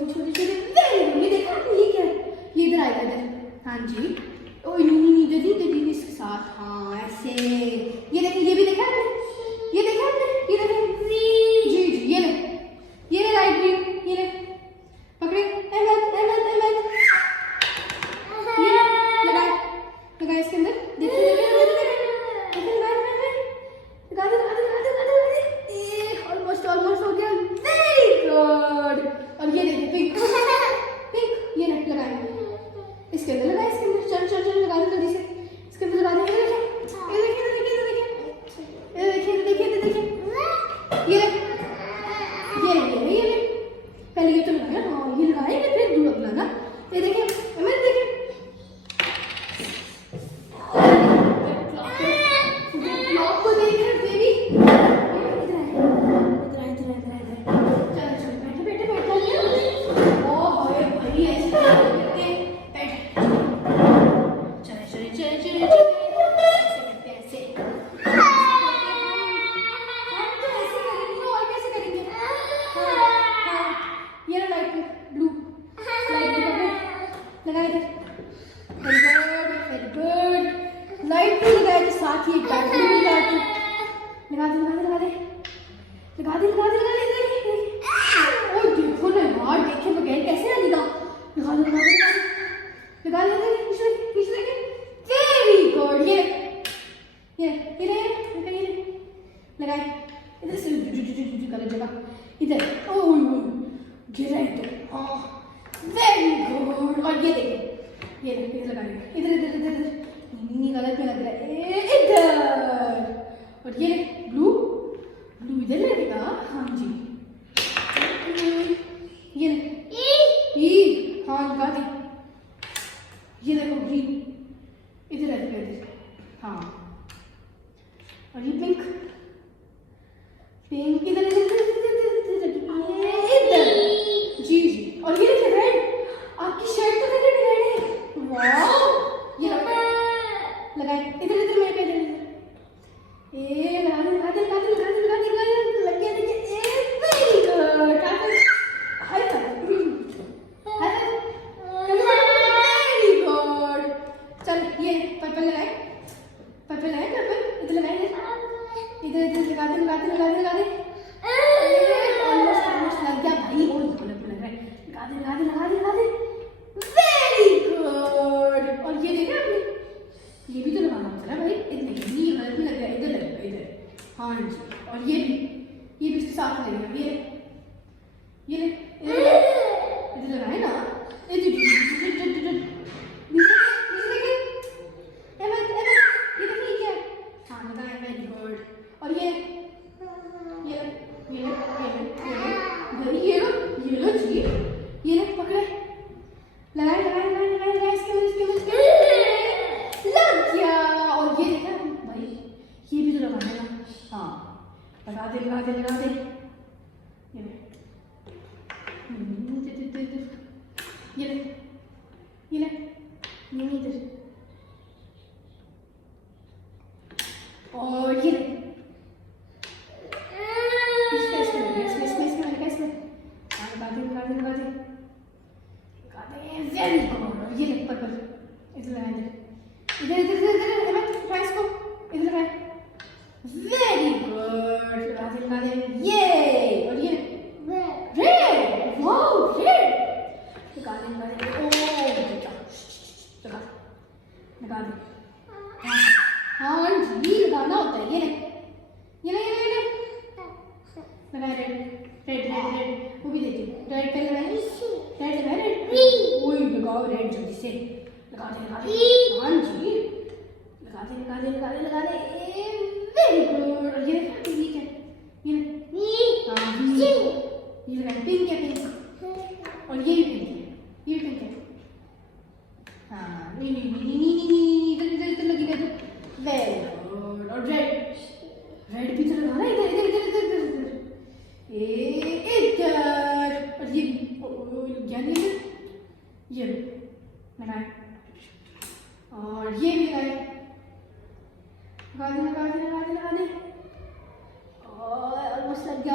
छोटे छोटे छोटे, वेरी गुड। ये देखा आपने, ये क्या है, ये इधर आएगा इधर, हाँ जी, ओ इधर इसके साथ, हाँ ऐसे। ये देखिए, ये भी देखा आपने, ये देखा आपने, ये देखिए जी जी, ये ले लाइट ग्रीन, ये ले पकड़े, अहमद अहमद अहमद, ये लगा इसके अंदर, देखिए ऑलमोस्ट हो गया, वेरी गुड। और ये देखिए पिंक पिंक, ये लगाए इसके अंदर, लगा इसके अंदर, चल चल चल लगा दे जल्दी से, इसके अंदर लगा दे। ये देखिए ये पहले ये तो लगाया, हाँ ये लगाएंगे फिर दूर लगाना। ये देखिए हमें, देखिए क्लॉक को देख रहे बेबी, लाइट भी लगाए तो साथ ही एक बैटरी भी लगा दे, लगा दे लगा दे लगा दे लगा दे लगा दे लगा दे। ओ देखो ना यार, देखे बगैर कैसे लगेगा, लगा दे लगा दे लगा दे, पीछे देखे, वेरी गुड। ये लगाए इधर से, कर जगह इधर, ओ गिरा इधर, हाँ वेरी गुड। और ये देखिए, ये लगा दे इधर इधर इधर इधर, नहीं गलत में लग रहा है, इधर। और ये ब्लू इधर लगेगा, हाँ जी। ये हाँ लगा दी। ये देखो ग्रीन इधर लगेगा, इधर, हाँ। और ये पिंक इधर इधर जी जी। और ये देखिए रेड, आपकी शर्ट तो रेड है, वाह। ये लगाए इधर इधर मेरे पे, ये लगा दे लगा दे लगा दे लगा दे लगा दे लग गया, देखिए very good. Hi very good. चल ये पर्पल लगाए पर्पल इधर लगाए, इधर इधर लगा दे लगा दे लगा दे लगा दे, ऑलमोस्ट लग गया भाई, और लग रहा है, लगा दे लगा दे लगा दे लगा दे, वेरी गुड। और ये देखा आपने, ये भी तो लगाना होता है भाई, इतने ये गलत भी लग रहा है, इधर लगेगा इधर, हाँ जी। और ये भी इसके साथ लगेगा, ये इधर लगाए ना, हाँ लगाए, वेरी गुड। और ये लो जी, ये पकड़े, लगाए इसके लग गया। और ये देखा भाई, ये भी तो लगाना है, हाँ लगा दे लगा दे लगा दे, ये इधर, और ये वेरी गुड। ये देख पर्पल इधर लगा, इधर इधर इधर इधर प्राइस को इधर लगाए, वेरी गुड। लगा दे ये। और ये रेड, वाओ रेड, लगा दे ओ लगा दे, हाँ जी लगाना होता है। ये लगा रेड, वो भी देखिए, रेड पे लगाए, रेड वही लगाओ, रेड जल्दी से लगा दे, हाँ जी लगा दे वेरी गुड। और ये ठीक है, ये लगा पिंक है, पिंक। और ये भी पिंक है, हाँ नहीं इधर लगी वेरी गुड। और रेड भी तो लगाना, इधर और ये लगाए, और ये भी लगाए, लगा दे। और ऑलमोस्ट लग गया।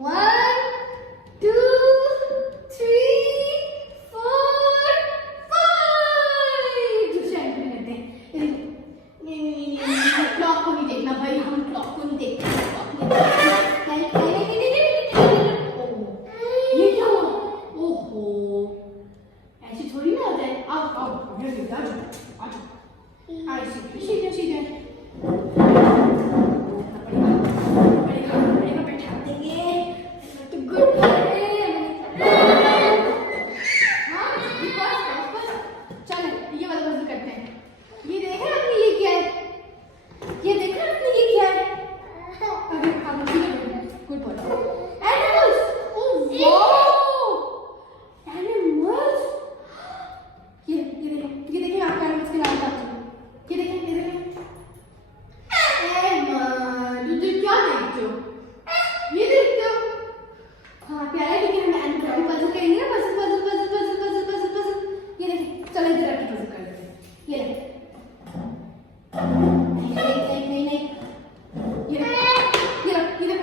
1 2 3 4 5 दूसरे एंड में करते हैं। नहीं क्लॉक को नहीं देखना भाई, हम क्लॉक को नहीं देखते, ये क्या हुआ? ओहो ऐसे थोड़ी ना होता है। आओ आओ आ जाओ सीधे सीधे सीधे पड़ेगा बैठा देंगे तो गुड हाँ बस चलो ये वाला पजल करते हैं। ये देखा आपने ये क्या है? ये देखा आपने ये क्या है? अरे हम good boy animals. Oh wow animals. ये देखिए आपका एनिमल्स के नाम क्या है? ये देखिए क्या देखते हो? ये देखते हो? हाँ प्यारा है, लेकिन हम एनिमल पजल करेंगे ना, puzzle puzzle puzzle puzzle puzzle puzzle puzzle. ये देखिए चलो इधर आके पजल कर लेते हैं। ये नहीं ये देखो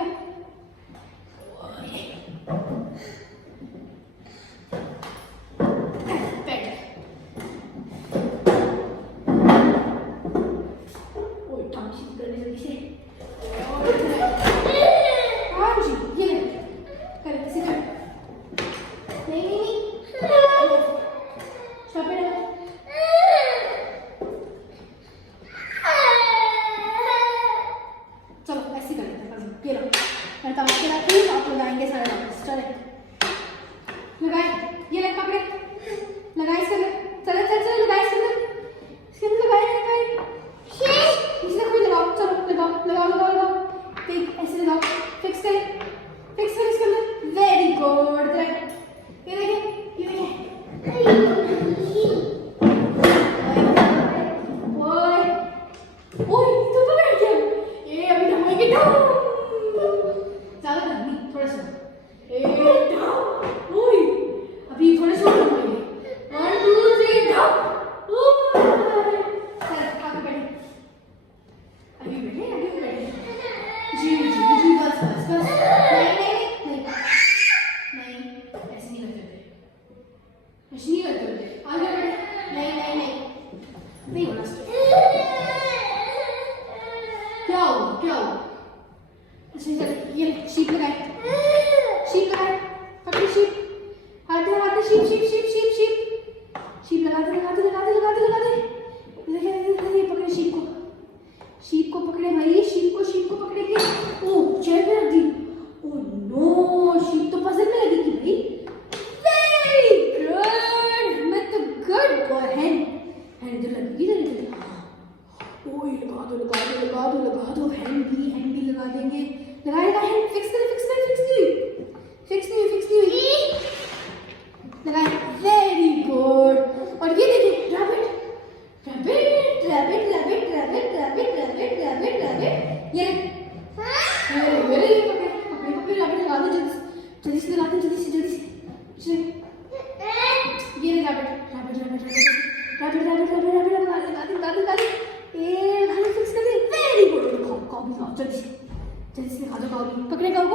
पकड़े काऊ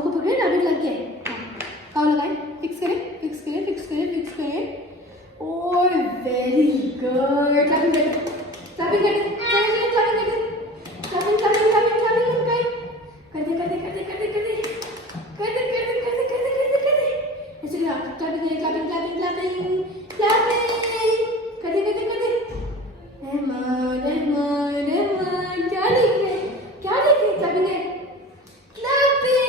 को पकड़े रैबिट लग गया। काऊ लगाए, फिक्स करें। Oh very good. क्लैपिंग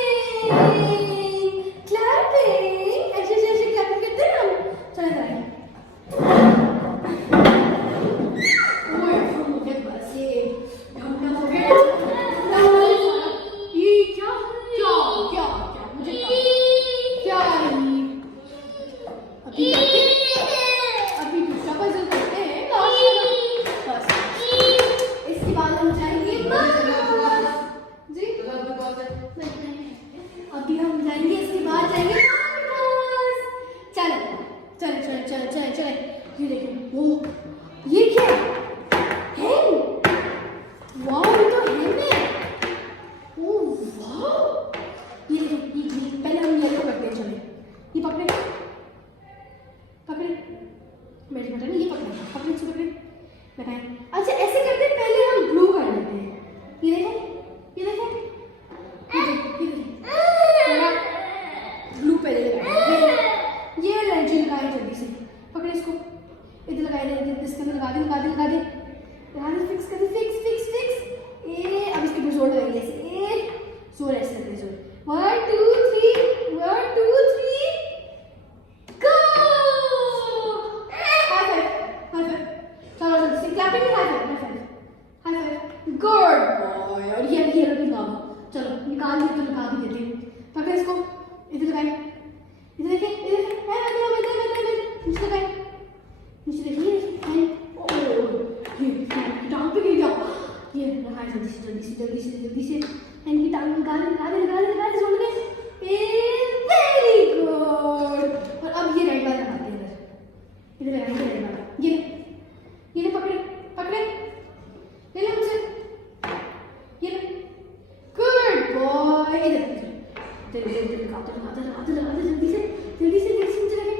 तेरे तेरे लगा दो लगा दो लगा दो लगा दो जल्दी से जल्दी से जल्दी से मुझे लगे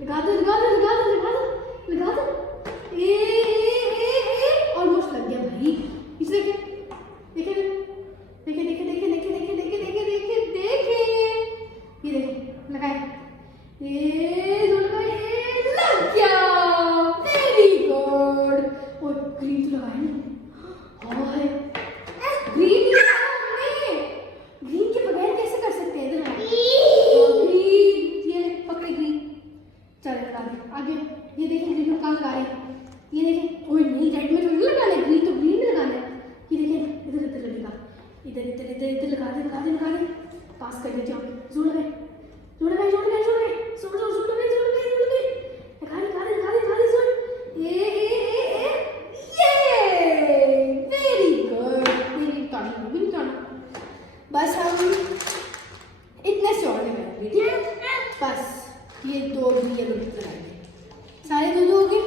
लगा दो लगा दो लगा दो लगा दो लगा दो ऑलमोस्ट लग गया भाई। इसे देखे देखे देखे देखे देखे देखे देखे देखे देखे देखे देखे ये देखे लगाए ये लग गया वेरी गुड। और ग्रीन तो लगाए ना और ग्रीन ग्रीन के बगैर कैसे कर सकते हैं इधर ग्रीन ये पकड़े ग्रीन चल लगा दे आगे ये देखें ग्रीन कहाँ लगा रहे हैं ये देखें ओए नहीं रेड में थोड़ी लगाना है ग्रीन तो ग्रीन में लगाना है ये देखें इधर इधर लगेगा इधर इधर इधर इधर लगा दे लगा दे लगा दे पास कर देते हो जोर लगाए जोर लगाए जोर लगाए जोर लगाए जोर जोर जोर लगाए जोर लगाए जोर लगाए लगा दे लगा दे लगा दे लगा दे जोर ये वेरी गुड वेरी गुड बस हम इतने से और लगाएंगे ठीक है बस ये दो भी येलो लगाएंगे सारे दो हो गए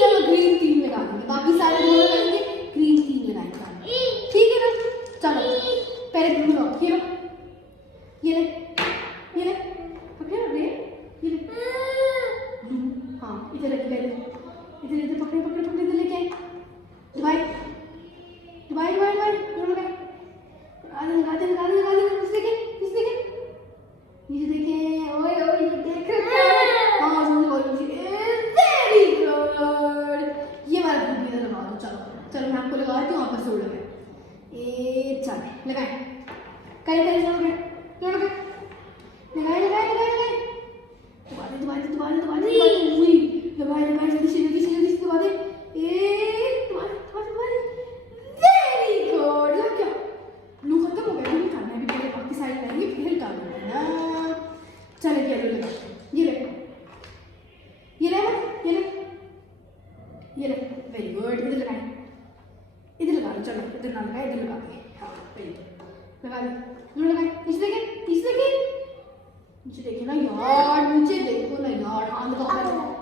चलो ग्रीन 3 लगा देंगे बाकी सारे दो लगाएंगे ग्रीन 3 लगाएंगे ठीक है ना चलो पहले ब्लू लगाओ ये ले पकड़े पकड़े ये ले ब्लू हाँ इधर रखिए पहले इधर इधर पकड़े पकड़े पकड़े इधर लेके आए डिवाइड डिवाइड डिवाइड डिवाइड दोनों लगाए लगा दे लगा दे लगा दे इस देखे ये देखें ओए ओए ये देख हाँ वेरी गुड ये वाला ग्रुप इधर लगा दो चलो चलो मैं आपको लगाती हूँ वापस जोड़ लगाए ए चल लगाए करे करे जोड़ लगाए लगाए लगाए लगाए लगाए दबा दे दबा दे दबा दे दबा दे दबाए दबाए जल्दी से जल्दी से जल्दी से दबा दे ए दबा दे दबा दे वेरी गुड लग गया ब्लू खत्म हो गया नहीं करना है अभी पहले बाकी साइड लगाएंगे फिर करना है ना चले येलो लगा ये ले ये ले ये ले ये ले वेरी गुड इधर लगाए इधर लगा दो चलो इधर ना लगाए इधर लगा दे हाँ वेरी गुड लगा दो लगाए इस देखे नीचे देखिए ना यार नीचे देखो ना यार हाँ लगाओ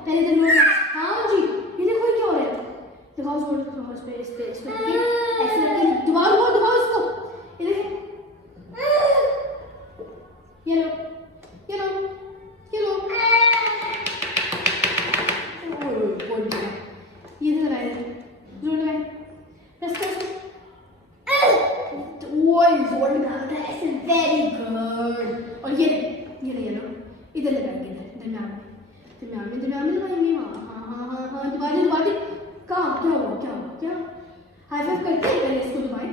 पहले इधर लगाओ हाँ जी ये देखो क्या हो रहा है दिखाओ जोड़ इस पे ऐसे करके दबाओ इसको ये देखिए ये लो ये तो लगाए जोर लगाए प्रेस कर ओए जोर लगाता है ऐसे वेरी गुड और ये लो इधर लगाएंगे दरम्यान में लगाएंगे हाँ दबा दे कहाँ क्या हुआ हाई फाइव करते हैं पहले इसको दबाए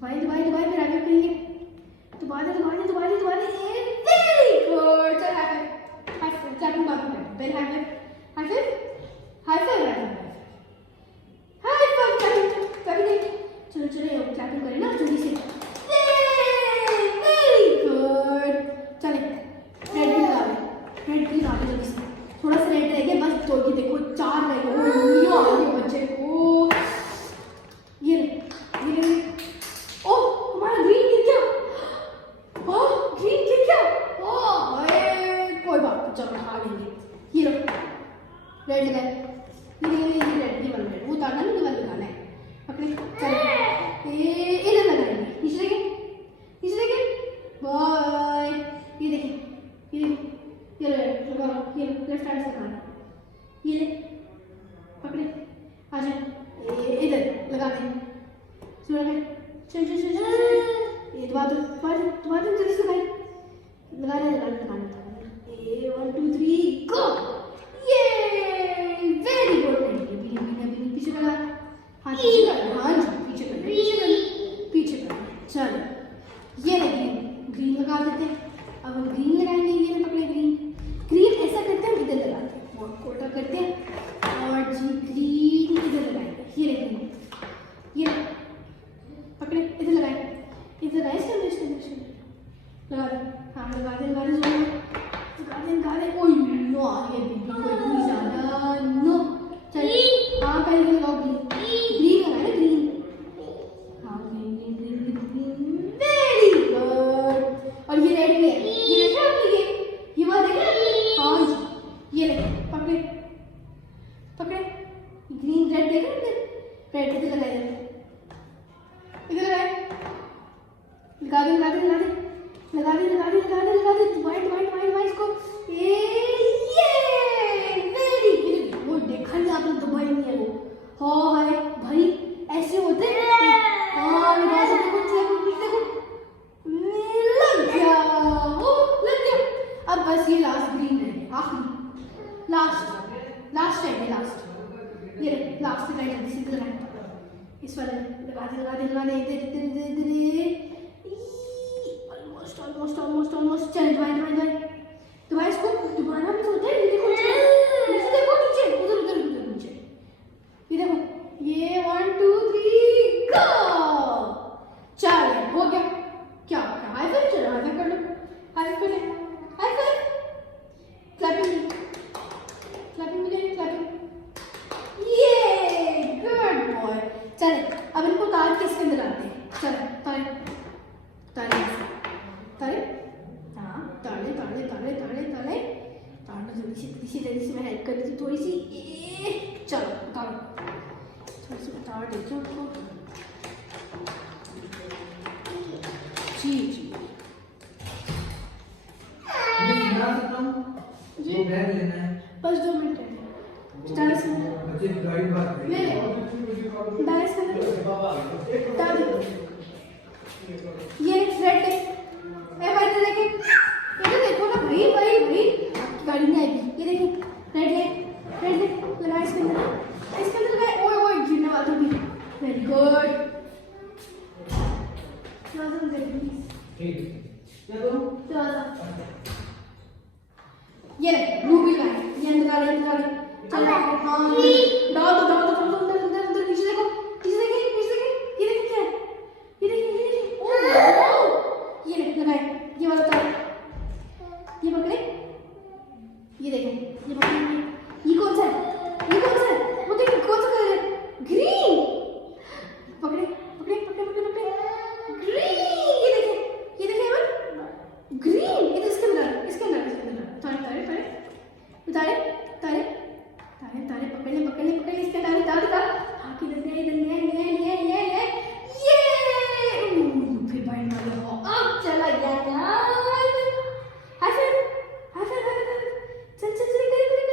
फिर हाई फाइव करेंगे दबा दे वेरी गुड चल हाई फाइव क्लैपिंग बाद में पहले हाई फाइव चलो क्लैपिंग करें ना जल्दी से वेरी गुड चले रेड भी लगा दे जल्दी से थोड़ा सा रेड रह गया बस तोड़ के देखो 4 रह गए यो आ गए बच्चे को ये ओ हमारा ग्रीन गिर गया ग्रीन गिर गया कोई बात नहीं चलो खा लेंगे ये लो रेड लगाए ये रेड वो उतारना नहीं वाला लगाना है अपने चलो इधर लगाएंगे नीचे देखे बाय ये देखिए ये लगा ये लेफ्ट हैंड से लगाना ये ले पकड़े आ जाए इधर लगा दें सुन चल ये दबा दो जल्दी से लगाना 1 2 3 गो ये वेरी गुड पीछे लगा हाँ जी पीछे कर चलो ये ग्रीन लगा देते हैं अब हम ग्रीन लगाएंगे ये ना पकड़े ग्रीन ऐसा करते हैं इधर लगाते हैं और कोटा करते हैं और जी ग्रीन इधर लगाएंगे ये पकड़े इधर लगाए इसके अंदर लगा दे हाँ लगा दे कोई नो आ रही है बीबी कोई नहीं ज़्यादा नो चलिए हाँ पहले लगाओ ग्रीन लगाए ना ग्रीन हाँ ग्रीन वेरी गुड और ये रेड भी है ये रेड है दे लगा दे लगा दे लगा दे लगा दे लगा दे लगा दे वाइट वाइट वाइट वाइट को ये वेरी गुड। वो देखा नहीं आपने दुबई में है वो। हाँ हाय भाई ऐसे होते हैं। हाँ लगा दे देखो लग गया वो लग गया। अब बस ये लास्ट ग्रीन है आखिरी लास्ट है लास्ट ये लास्ट राइट है सीधा राइट इस वाले लगा दे इधर ऑलमोस्ट चल दोबारा इसको दोबारा भी होता है। ये देखो नीचे देखो नीचे उधर नीचे ये देखो ये 1 2 3 गो। चल हो गया क्या हाई फाइव चलो हाई फाइव कर लो हाई फाइव कर ले हाई फाइव क्लैपिंग ये गुड बॉय। चले अब इनको तार के इसके अंदर डालते हैं। चलो तारे तारे तारे हाँ तारे तारे तारे तारे तारे तारे जल्दी से मैं हेल्प कर देती थोड़ी सी। चलो उतारो थोड़ी सी उतार देती हूँ आपको। जी जी जी बैग लेना है बस 2 मिनट है। डांस ले डांस ये रेड ले ए भाई तो देखे ये तो देखो ना भाई गाड़ी नहीं आएगी। ये देखो रेड ले लगा इसके अंदर लगा। ओए ओए गिरने वाला भी वेरी गुड। ये रूबी लाइन ये अंदर डाले चल हाँ डाल दो अंदर नीचे देखो ये देखो क्या है ये देखिए ओह ये लगाए ये वाला तार ये पकड़े ये देखो ये पकड़े ये कौन सा है वो देखिए कौन सा कलर है ग्रीन। पकड़े ग्रीन ये देखिए ग्रीन ये तो इसके अंदर तारे पकड़ने इसके तारे हाँ किधर ले फिर भाई मारो हो अब चला गया चल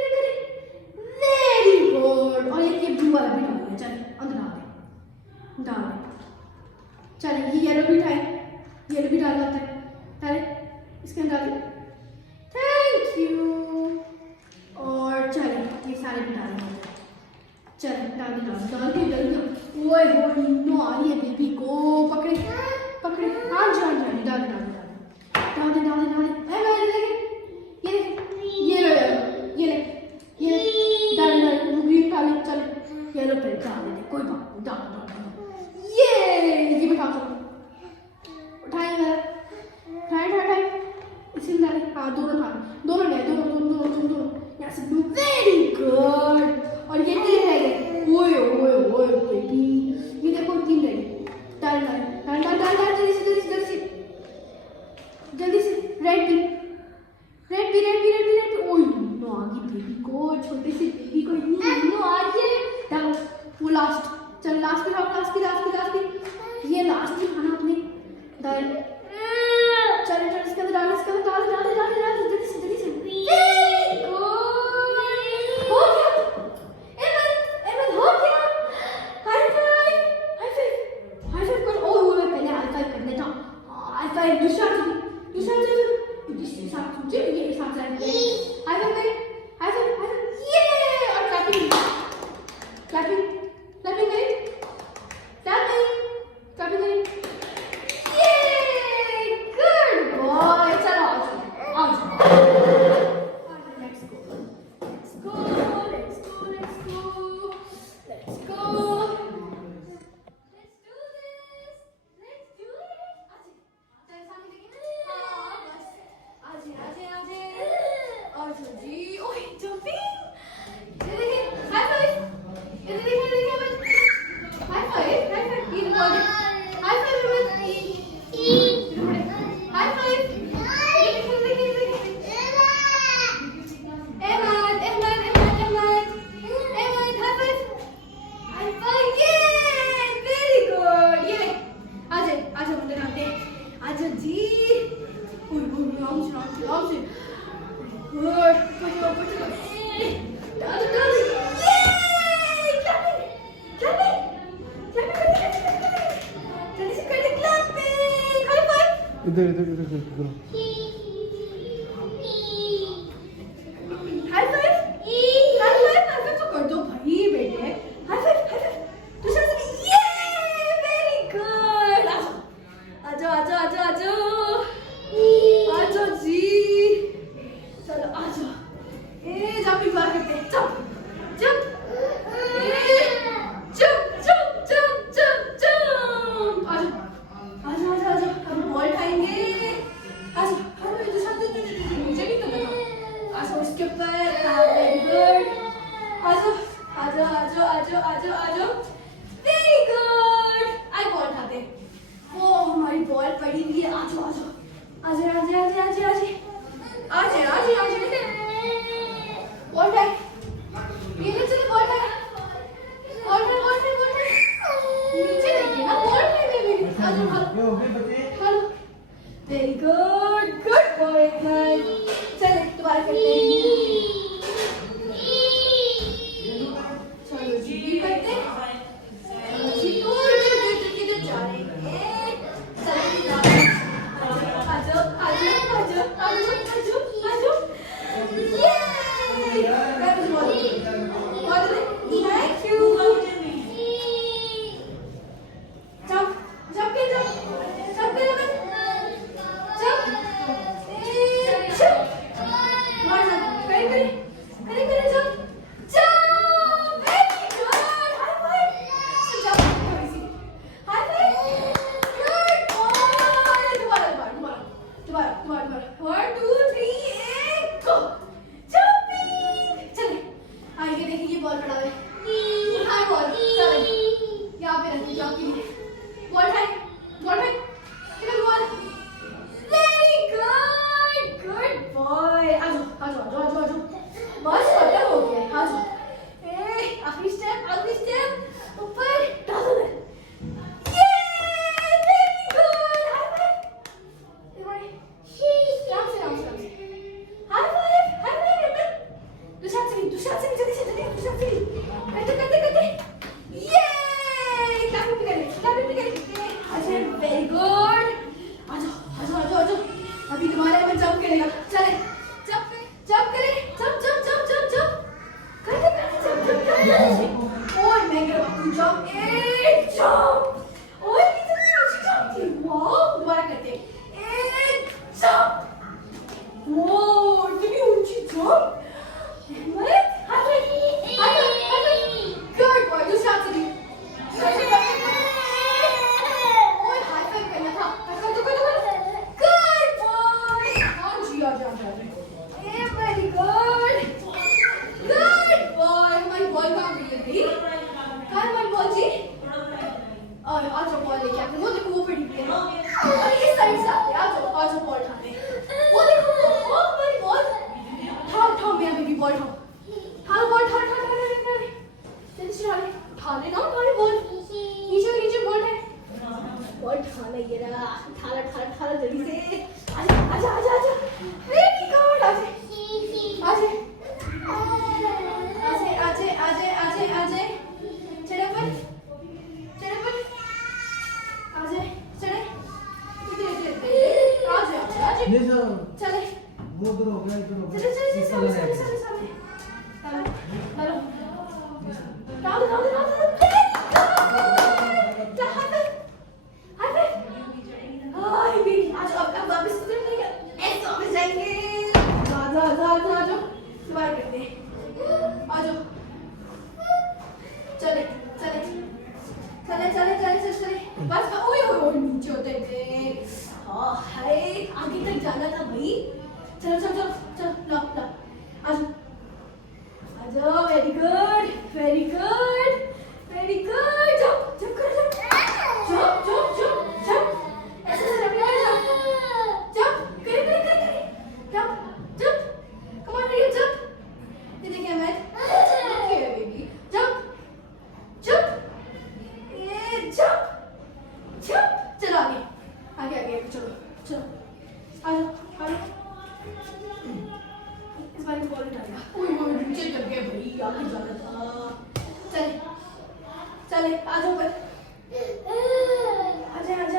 करे वेरी गुड। और ये ब्लू वाला भी डाल दिया। चल अंदर डाल दे चल ये येलो भी डाल देता है तारे इसके अंदर डाल दे। Thank you. और चल ये सारे भी डाल दे चल डाल दे ओए हो नो आ रही है बेबी को पकड़े हाँ जी डाल दे ए मैं देखे ये डाल ग्रीन डाल चल येलो पे डाल दे कोई बात नहीं डाल ये भी डाल उठाए इसी में डाले हाँ दोनों यहाँ से वेरी गुड। और ये 3 रह गए ओए बेबी ये देखो 3 रह गए डाल जल्दी से रेड भी ओए नो आ गई बेबी को छोटे से बेबी को इतनी नो आ रही है डाल वो लास्ट चल लास्ट भी ये लास्ट भी खाना अपने डाल चल इसके अंदर डाल जल्दी से हो गया हाई फाइव कर ओ पहले हाई फाइव कर लेता हाई फाइव दूसरा ये साथ हाई फाइव ये और क्लैपिंग ये गुड बॉय। चलो आओ let's go let's do this। आज जी जी आराम से आराम से गुड डाल डाल इधर इधर इधर करो। हाई फाइव तो कर दो भाई बेटे हाई फाइव तो सब ये वेरी गुड आजो आजो आजो आजो आजो जी चलो आजो ए जंपिंग बार करते हैं jump jump jump jump jump jump jump आजो आजो आजो आजो हम बॉल खाएंगे आजो आजो इधर साथ मुझे भी तो बताओ आजो उसके ऊपर वेरी गुड आजो आजो आजो आजो आजो आजो वेरी गुड आई बॉल खाते ओ हमारी बॉल पड़ी हुई है आजो आजो आजे आजे आजे आजे आजे आजे आजे आजे बॉल बैक ये ले चलो बॉल बैक नीचे देखिए ना बॉल बैक बेबी आजो hello very good good boy चलो दोबारा करते हैं चलो जी करते चलो जी किधर जा रहे हैं चलो आजो आजो आजो आजो आजो आजो ये थैंक यू जंप जंप के जंप जंप के जंप जंप करे करे करे करे jump jump very good high five jump थोड़ी सी हाई फाइव गुड बॉय दोबारा 1 2 3 गो जंपिंग चले आगे देखिए ये बॉल पड़ा है हाई बॉल चले यहाँ पे रखिए जंप के लिए बॉल है इधर बॉल वेरी गुड बॉय आजो आजो आजो आजो आजो बस खत्म हो गया आजो ए आखिरी स्टेप ऊपर डालो ये very good high five Ram से हाई फाइव दूसरा से जल्दी करते ये क्लैपिंग करें अच्छा वेरी गुड आजो आजो आजो आजो अभी तुम्हारे में जंप करेगा चले जंप करे जंप ओए मैं कर तू जंप ओए कितनी ऊंची जंप थी वाओ दोबारा करते जंप वो इतनी ऊंची जंप मैं गुड बॉय दूसरा से भी ओए हाई फाइव करना था कर दो गुड बॉय हाँ जी आ जा वेरी गुड बॉय हमारी बॉल कहाँ गई है भाई कहाँ हमारी बॉल जी और आज बॉल लेके आते वो देखो वो पड़ी हुई है और इस साइड से आते आज बॉल उठाते वो देखो वो हमारी बॉल ठाओ मेरा बेबी बॉल ठाओ बॉल ठाओ जल्दी उठा लेना हमारी बॉल नीचे बॉल है बॉल ठाना ये रहा ठाला जल्दी से आजा वेरी गुड आजे चले पर आजे चले आजे चले वो इधर हो गया चले सामने डालो हाय बेबी आज अब वापस उधर नहीं गया ऐसे वापस जाएंगे आजा दोबारा करते हैं आजो चले बस ओए नीचे होते थे हाँ हाय आगे तक जाना था भाई चलो ला आजो वेरी गुड जंप करो जंप ऐसे जंप करे जंप कम ऑन जंप ये देखिए मैं बेबी जंप ये जंप चलो आगे चलो आ जाओ आ जाओ। इस बार बॉल उठाएगा। ओए वो नीचे गिर गए भाई, आगे जाना था। चले चले आ जाओ पर, आजा आजा